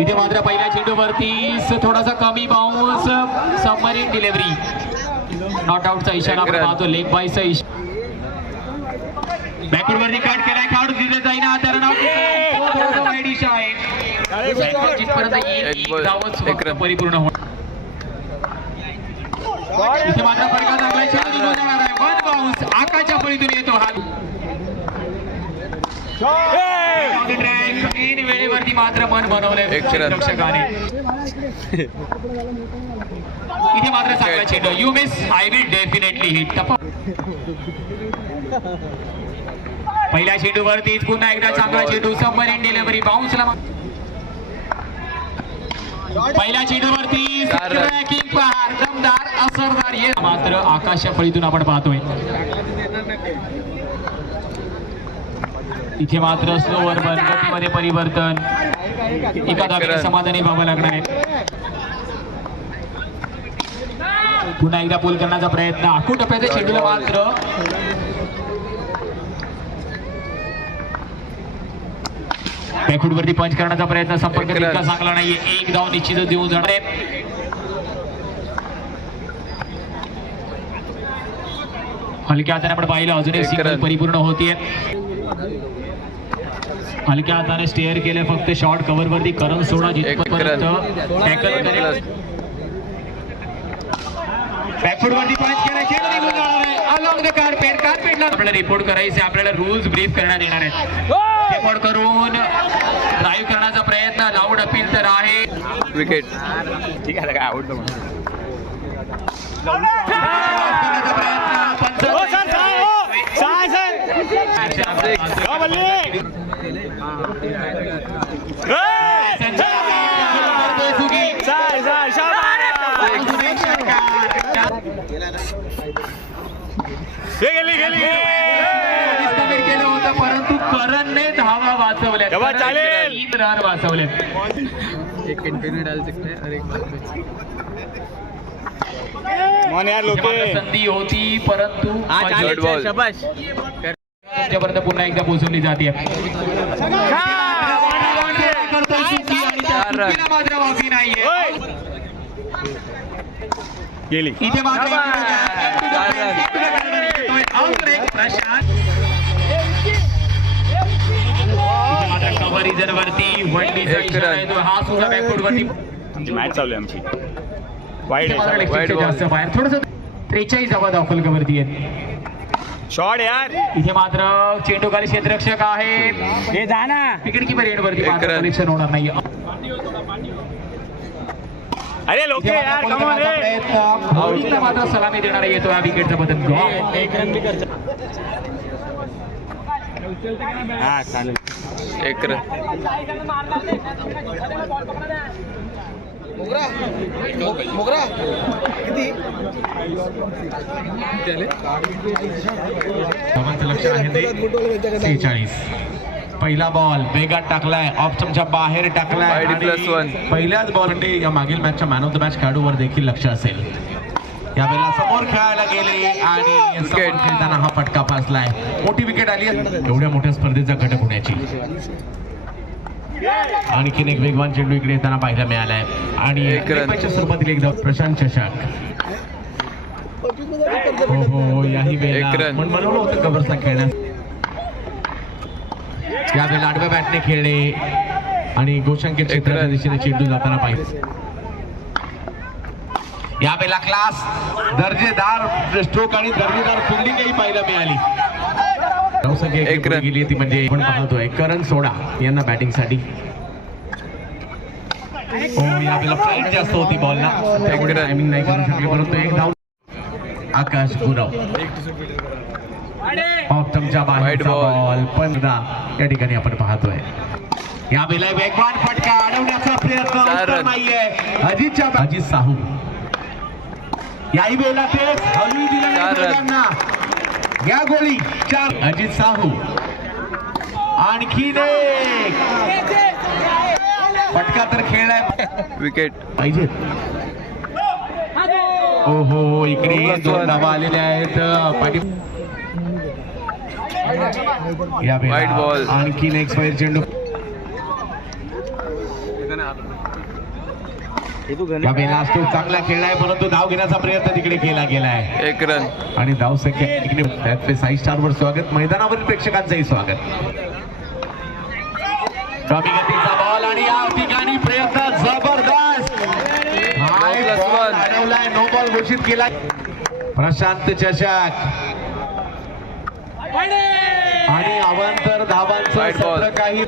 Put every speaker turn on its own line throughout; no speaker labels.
इथे मात्र पहिल्या चेंडूवरती थोडासा कमी बाउन्स सबमरीन डिलिव्हरी नॉट आउटचा इशारा आपण. पाहतो लेग बायचा इशारा बॅकवर्ड वरती कट केलाय खेळाडू तिथे जाईना तर नाव वाईट इशा आहे बॅकवर्ड जिथपर्यंत येईल धावच. परिपूर्ण होणार इथे मात्र फटका चांगला चेंडू निघून जाणार आहे. वन बाउन्स आकाशच्या फळीतून येतो हा. इन वेळेवरती मात्र मन बनवलंय. रक्षकाने इथे मात्र चांगला चेंडू you miss I will definitely hit पहिल्या चेंडूवरतीच पुन्हा एकदा चांगला चेंडू सबमरीन डिलिव्हरी बाउन्सला पहिल्या चेंडूवरती दमदार असरदार ये मात्र आकाशच्या फळीतून आपण पाहतोय. इथे मात्र स्लोवर गतीमध्ये परिवर्तन. एका
रन.
समाधानी व्हावं लागणार आहे. पुन्हा एकदा पूल करण्याचा प्रयत्न. आखू टप्प्याच्या चेंडूला मात्र. बॅकफूट वरती पंच करण्याचा प्रयत्न. संपर्क. तितका चांगला नाहीये. एक धाव निश्चितच देऊन जाणार आहे. हलक्या हाताने आपण पाहिलं. अजून एक. परिपूर्ण होतीये. हलक्या हाताने स्टेअर केले फक्त शॉर्ट कव्हर वरती करण सोडा जिथपर्यंत. टॅकल
एक
करेल.
प्लस.
बॅकफूट वरती पंच केला चेंडू निघून जाणार आहे. अलॉंग द कार्पेट कार्पेटला आपल्याला रिपोर्ट करायचे आपल्याला रूल्स ब्रीफ करण्यात येणार आहेत. रेकॉर्ड करून ड्राईव्ह करण्याचा प्रयत्न लाऊड अपील तर आहे.
विकेट
प्रयत्न पंच- करतोय सुगी. एक षटकार. डिस्कमिट केलं होतं परंतु करणने धावा वाचवल्या. तीन रन वाचवले
मन यार लोके
संधी होती परंतु
Third ball.
तुमच्यापर्यंत पुन्हा एकदा पोहोचवली जाते. मात्र नाहीये
गेली
इथे मात्र कव्हर वरती हा सुद्धा बॅकफूट वरती
आमची मॅच चालू आहे आमची. वाईट.
जास्त बाहेर. थोडस त्रेचाळीस धावा दाखल कवरती आहेत.
शॉर्ट यार.
इथे मात्र चेंडू खाली क्षेत्ररक्षक आहे
हे जा ना.
विकेट किपर एंड वरती
एक
मात्र
रन.
परीक्षण होणार नाही
अरे लोके यार
करण्याचा
रे
बॉलिंगला मात्र सलामी देणारा येतो हा विकेटचा बदल
एक रन हा चालेल.
एक रन.
धावांचं लक्ष आहे ते सेहेचाळीस. पहिला बॉल वेगात टाकलाय ऑप्शनच्या बाहेर टाकलाय पहिल्याच बॉल म्हणजे या मागील मॅचच्या मॅन ऑफ द मॅच खेळाडूवर देखील लक्ष असेल. यावेळेला समोर खेळायला गेले आणि. खेळताना हा फटका फासलाय. मोठी विकेट आली आहे. एवढ्या मोठ्या स्पर्धेचा घटक होण्याची. आणखीन एक वेगवान चेंडू इकडे येताना पाहायला मिळालाय आणि
एक रन.
नेपाळच्या स्वरूपातील एकदा प्रशांत चषक हो हो याही वेळेला. पण होतं कव्हर्सला खेळण्यास यावेळेला आडव्या बॅटने खेळले आणि गोशंकित क्षेत्राच्या. दिशेने चेंडू जाताना पाहिजे यावेळेला क्लास दर्जेदार स्ट्रोक आणि दर्जेदार फिल्डिंगही पाहायला मिळाली
एक रन.
गेली ती म्हणजे आपण पाहतोय. करण सोडा यांना बॅटिंगसाठी. हो यावेळेला फ्लाईट जास्त होती बॉलला त्यामुळे. टायमिंग नाही करू शकले परंतु एक धाव आकाश गुरव. बाहेरचा
White ball.
बॉल पंधरा. या ठिकाणी आपण पाहतोय. या वेळेला वेगवान फटका अडवण्याचा प्रयत्न. नाहीये. अजितच्या अजित साहू. याही वेळेला ते हलवी दिला नाही
चार रन.
दोघांना. या गोळी चार अजित साहू. आणखीन एक. फटका तर खेळलाय.
विकेट
पाहिजे. हो हो इकडे दोन. धावा आलेल्या आहेत. पाठी
या. आणखीन एक स्क्वेअर चेंडू या वेळेला स्टोक चांगला खेळलाय परंतु धाव घेण्याचा प्रयत्न तिकडे केला गेलाय.
एक रन.
आणि धाव संख्या इकडे साई स्टार वर स्वागत. मैदानावरील प्रेक्षकांचंही स्वागत. कमी गतीचा बॉल आणि या ठिकाणी प्रयत्न जबरदस्त. अडवलाय नो बॉल घोषित केलाय. प्रशांत चषक. आणि अवांतर धावांचं काही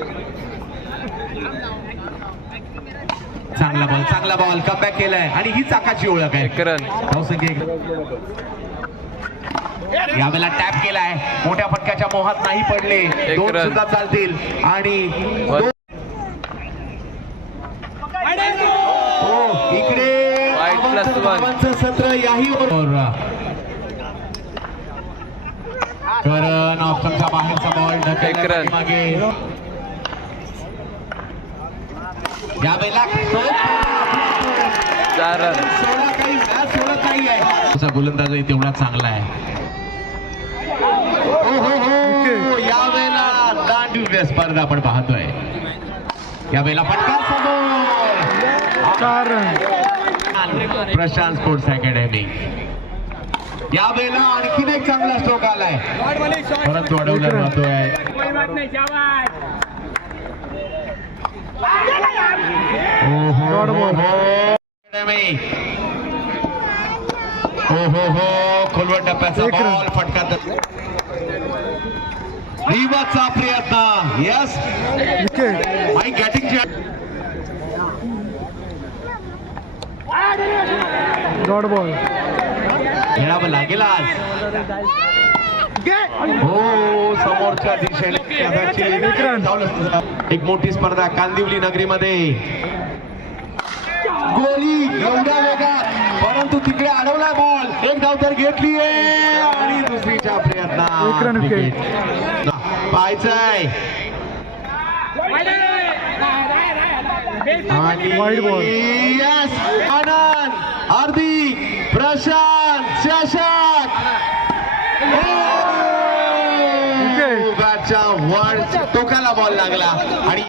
चांगला बॉल चांगला बॉल कमबॅक केलाय. आणि ही चाकाची ओळख आहे.
एक.
यावेळेला टॅप केलाय. मोठ्या फटक्याच्या मोहात नाही पडले. दोन. सुद्धा चालतील. आणि हो, इकडे सत्र याही करण ऑप्शनचा बाहेरचा बॉल
रन.
मागे यावेळेला
चार रन
गोलंदाजही तेवढा चांगला आहे. हो हो हो. दांडू स्पर्धा आपण पाहतोय. यावेळेला फटका समोर. Prashant sports academy. यावेळेला आणखीन एक चांगला स्ट्रोक आलाय. परंतु अडवला जातोय. हो हो हो हो अकॅडमी हो हो हो खोलवर टप्प्याचा बॉल फटका रिवाचा प्रयत्न yes my getting
dot ball
खेळावं लागेल आज हो समोरच्या दिशेने. कदाचित. एक मोठी स्पर्धा कांदिवली नगरीमध्ये. गोली एवढ्या वेगात परंतु तिकडे अडवला बॉल. एक धाव तर घेतली आणि दुसरीच्या. प्रयत्न पाहायचंय. आनंद हार्दिक प्रशांत शशाक. बॉल लागला. आणि